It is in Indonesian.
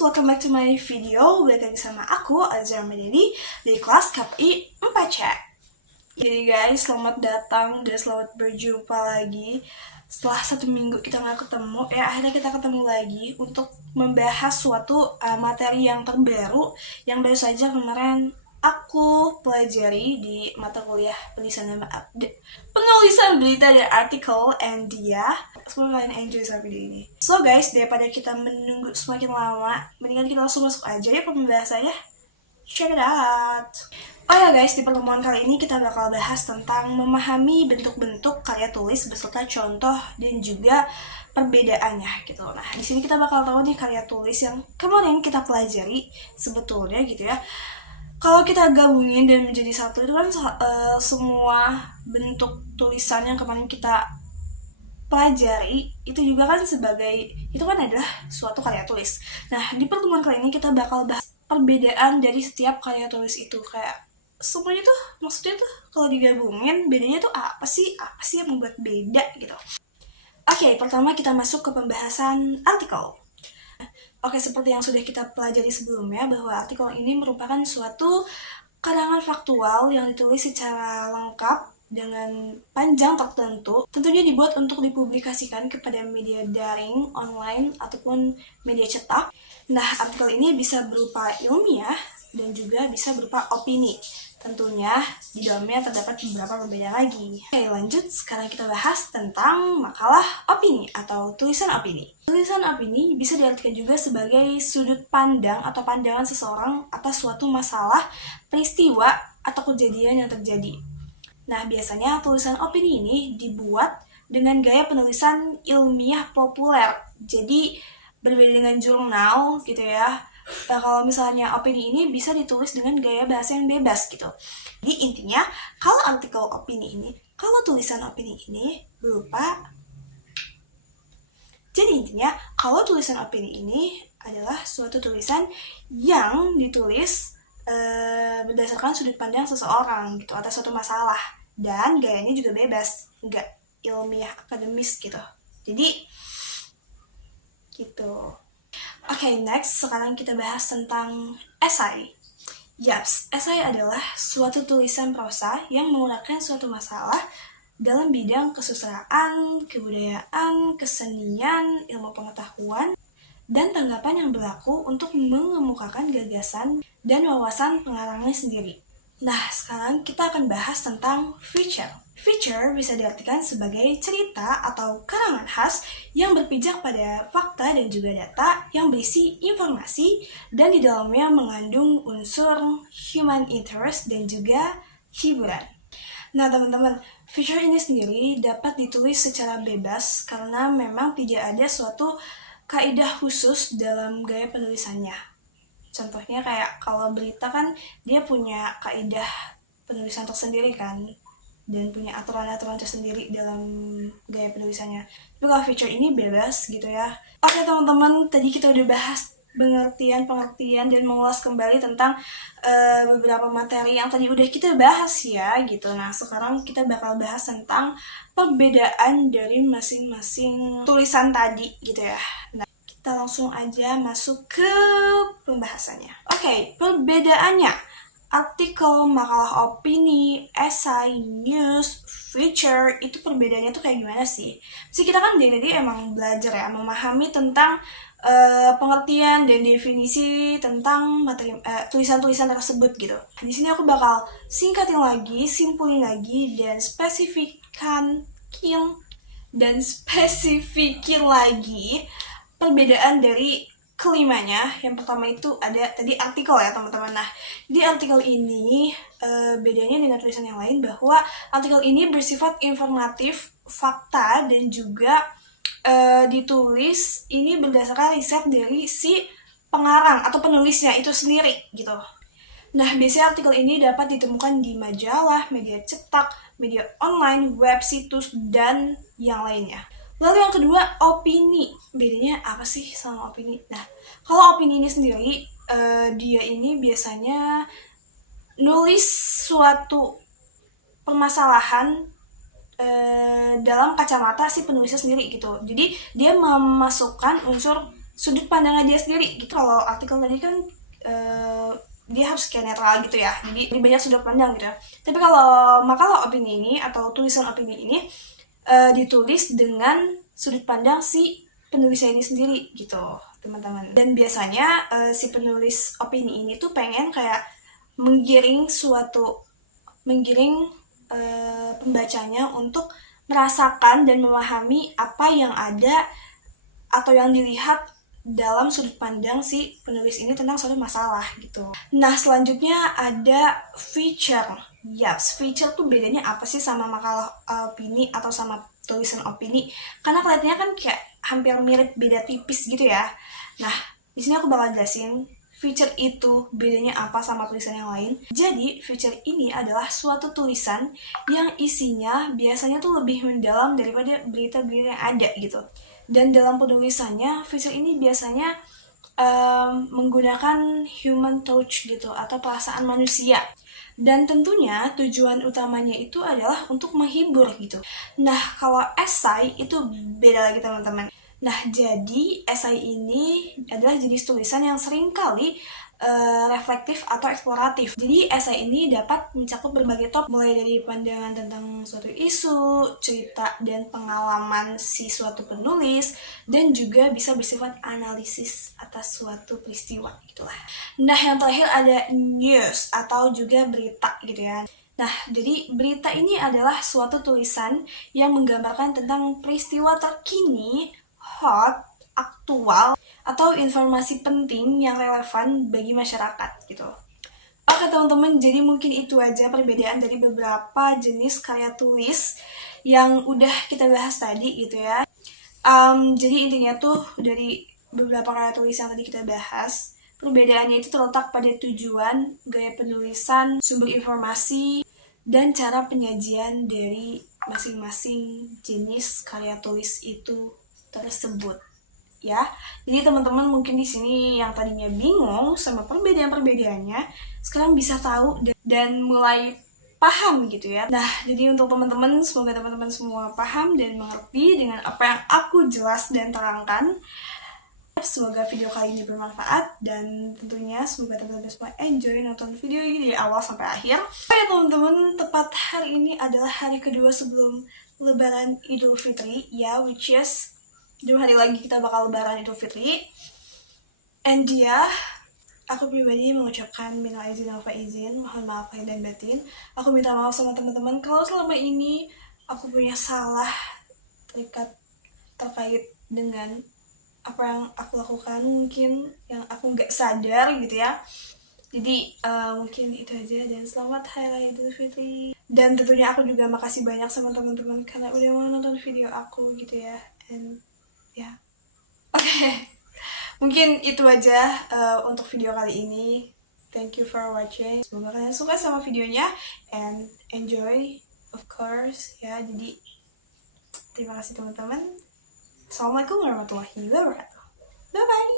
welcome back to my video. Balik lagi sama aku, Azra Medeni, dari kelas KPI 4C. Jadi guys, selamat datang dan selamat berjumpa lagi. Setelah 1 minggu kita nggak ketemu, akhirnya kita ketemu lagi untuk membahas suatu materi yang terbaru yang baru saja kemarin aku pelajari di mata kuliah penulisan berita dan artikel and dia. Semoga kalian enjoy sama video ini. So guys, daripada kita menunggu semakin lama, mendingan kita langsung masuk aja ya ke pembahasannya. Check it out. Oh ya guys, di pertemuan kali ini kita bakal bahas tentang memahami bentuk-bentuk karya tulis beserta contoh dan juga perbedaannya gitu. Nah, di sini kita bakal tahu nih karya tulis yang kemarin kita pelajari sebetulnya gitu ya. Kalau kita gabungin dan menjadi satu itu kan semua bentuk tulisan yang kemarin kita pelajari itu juga kan adalah suatu karya tulis. Nah, di pertemuan kali ini kita bakal bahas perbedaan dari setiap karya tulis itu. Kayak semuanya tuh maksudnya tuh kalau digabungin bedanya tuh apa sih yang membuat beda gitu. Oke, pertama kita masuk ke pembahasan artikel. Oke, seperti yang sudah kita pelajari sebelumnya, bahwa artikel ini merupakan suatu karangan faktual yang ditulis secara lengkap dengan panjang tertentu, tentunya dibuat untuk dipublikasikan kepada media daring, online, ataupun media cetak. Nah, artikel ini bisa berupa ilmiah dan juga bisa berupa opini. Tentunya di dalamnya terdapat beberapa perbedaan lagi. Oke, lanjut. Sekarang kita bahas tentang makalah opini atau tulisan opini. Tulisan opini bisa diartikan juga sebagai sudut pandang atau pandangan seseorang atas suatu masalah, peristiwa, atau kejadian yang terjadi. Nah, biasanya tulisan opini ini dibuat dengan gaya penulisan ilmiah populer. Jadi, berbeda dengan jurnal gitu ya. Kalau misalnya opini ini bisa ditulis dengan gaya bahasa yang bebas gitu. Jadi intinya, kalau tulisan opini ini adalah suatu tulisan yang ditulis berdasarkan sudut pandang seseorang gitu atas suatu masalah, dan gayanya juga bebas, nggak ilmiah akademis gitu. Jadi gitu. Oke, next, sekarang kita bahas tentang esai. Yaps, esai adalah suatu tulisan prosa yang menggunakan suatu masalah dalam bidang kesusastraan, kebudayaan, kesenian, ilmu pengetahuan, dan tanggapan yang berlaku untuk mengemukakan gagasan dan wawasan pengarangnya sendiri. Nah, sekarang kita akan bahas tentang feature. Feature bisa diartikan sebagai cerita atau karangan khas yang berpijak pada fakta dan juga data yang berisi informasi dan di dalamnya mengandung unsur human interest dan juga hiburan. Nah teman-teman, feature ini sendiri dapat ditulis secara bebas karena memang tidak ada suatu kaidah khusus dalam gaya penulisannya. Contohnya kayak kalau berita kan dia punya kaidah penulisan tersendiri kan, dan punya aturan-aturan tersendiri dalam gaya penulisannya. Tapi kalau feature ini bebas gitu ya. Oke teman-teman, tadi kita udah bahas pengertian dan mengulas kembali tentang beberapa materi yang tadi udah kita bahas ya gitu. Nah, sekarang kita bakal bahas tentang perbedaan dari masing-masing tulisan tadi gitu ya. Nah, kita langsung aja masuk ke pembahasannya. Oke, perbedaannya. Artikel, makalah opini, esai, news, feature, itu perbedaannya tuh kayak gimana sih? Kita kan dari tadi emang belajar ya, memahami tentang pengertian dan definisi tentang materi tulisan-tulisan tersebut gitu. Di sini aku bakal simpulin lagi, dan spesifikin lagi perbedaan dari kelimanya. Yang pertama itu ada tadi artikel ya teman-teman. Nah, di artikel ini bedanya dengan tulisan yang lain bahwa artikel ini bersifat informatif, fakta, dan juga ditulis ini berdasarkan riset dari si pengarang atau penulisnya itu sendiri gitu. Nah, biasanya artikel ini dapat ditemukan di majalah, media cetak, media online, web, situs, dan yang lainnya. Lalu yang kedua, opini. Bedanya apa sih sama opini? Nah, kalau opini ini sendiri, dia ini biasanya nulis suatu permasalahan dalam kacamata si penulisnya sendiri gitu. Jadi dia memasukkan unsur sudut pandangnya dia sendiri gitu. Kalau artikel tadi kan dia harus kayak netral gitu ya, jadi banyak sudut pandang gitu ya. Tapi kalau makalah opini ini atau tulisan opini ini ditulis dengan sudut pandang si penulisnya ini sendiri gitu teman-teman. Dan biasanya si penulis opini ini tuh pengen kayak menggiring pembacanya untuk merasakan dan memahami apa yang ada atau yang dilihat dalam sudut pandang si penulis ini tentang suatu masalah gitu. Nah, selanjutnya ada feature. Yes, feature tuh bedanya apa sih sama makalah opini atau sama tulisan opini? Karena kelihatannya kan kayak hampir mirip, beda tipis gitu ya. Nah, di sini aku bakal jelasin feature itu bedanya apa sama tulisan yang lain. Jadi, feature ini adalah suatu tulisan yang isinya biasanya tuh lebih mendalam daripada berita-berita yang ada gitu. Dan dalam penulisannya, feature ini biasanya menggunakan human touch gitu atau perasaan manusia. Dan tentunya tujuan utamanya itu adalah untuk menghibur gitu. Nah, kalau esai itu beda lagi teman-teman. Nah, jadi esai ini adalah jenis tulisan yang seringkali reflektif atau eksploratif. Jadi esai ini dapat mencakup berbagai topik, mulai dari pandangan tentang suatu isu, cerita dan pengalaman si suatu penulis, dan juga bisa bersifat analisis atas suatu peristiwa gitulah. Nah, yang terakhir ada news atau juga berita gitu ya. Nah, jadi berita ini adalah suatu tulisan yang menggambarkan tentang peristiwa terkini, hot, aktual, atau informasi penting yang relevan bagi masyarakat gitu. Oke teman-teman, jadi mungkin itu aja perbedaan dari beberapa jenis karya tulis yang udah kita bahas tadi gitu ya. Jadi intinya tuh dari beberapa karya tulis yang tadi kita bahas, perbedaannya itu terletak pada tujuan, gaya penulisan, sumber informasi, dan cara penyajian dari masing-masing jenis karya tulis itu tersebut. Ya, jadi teman-teman mungkin di sini yang tadinya bingung sama perbedaan-perbedaannya, sekarang bisa tahu dan mulai paham gitu ya. Nah, jadi untuk teman-teman, semoga teman-teman semua paham dan mengerti dengan apa yang aku jelas dan terangkan. Semoga video kali ini bermanfaat dan tentunya semoga teman-teman semua enjoy nonton video ini dari awal sampai akhir. Oke teman-teman, tepat hari ini adalah hari kedua sebelum Lebaran Idul Fitri ya, which is 2 hari lagi kita bakal Lebaran Idul Fitri. And ya, aku pribadi mengucapkan minal izin wal faizin, mohon maaf lahir dan batin. Aku minta maaf sama teman-teman kalau selama ini aku punya salah terkait dengan apa yang aku lakukan, mungkin yang aku nggak sadar gitu ya. Jadi mungkin itu aja dan selamat Hari Raya Idul Fitri. Dan tentunya aku juga makasih banyak sama teman-teman karena udah mau nonton video aku gitu ya. And ya, oke. Mungkin itu aja untuk video kali ini. Thank you for watching. Semoga kalian suka sama videonya and enjoy, of course ya. Jadi terima kasih teman-teman. Assalamualaikum warahmatullahi wabarakatuh. Bye bye.